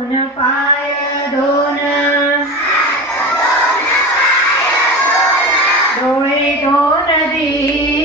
दोन पाय दोन डोळे दोन दिले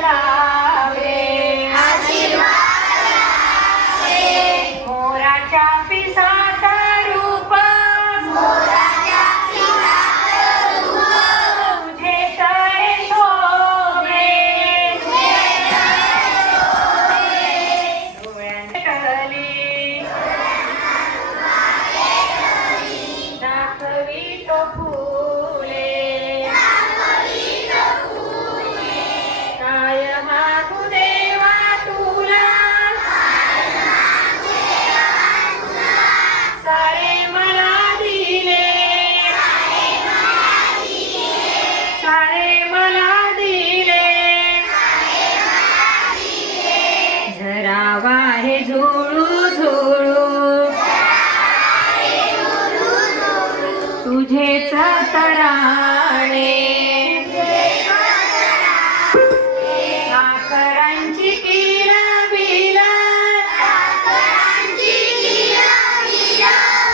लावे. मोराच्या पिसाच झरावा हे झुळू झोळू. तुझेच तराणे. साखरांची किरा बिला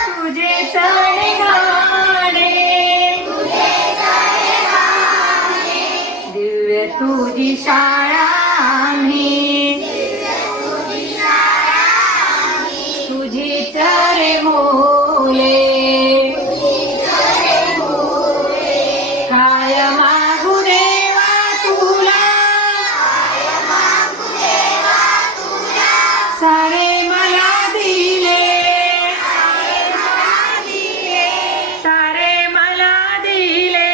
तुझे चढे गाणे दिव्य तुझी शाळा आम्ही. तुझी चरे मोले. काय मागू देवा तुला. सारे मला दिले. सारे मला दिले.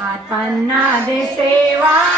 हातांना दे सेवा.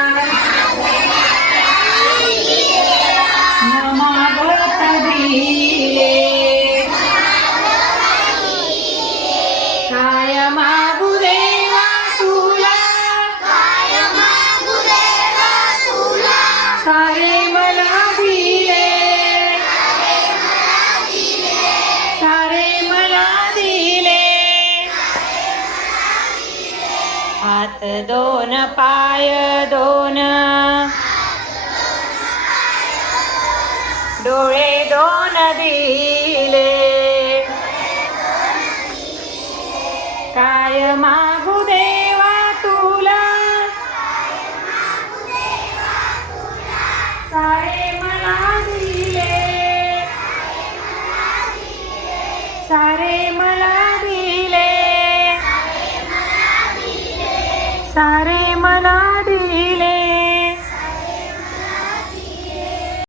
हात दोन पाय दोन. डोळे दोन दिले. काय मागू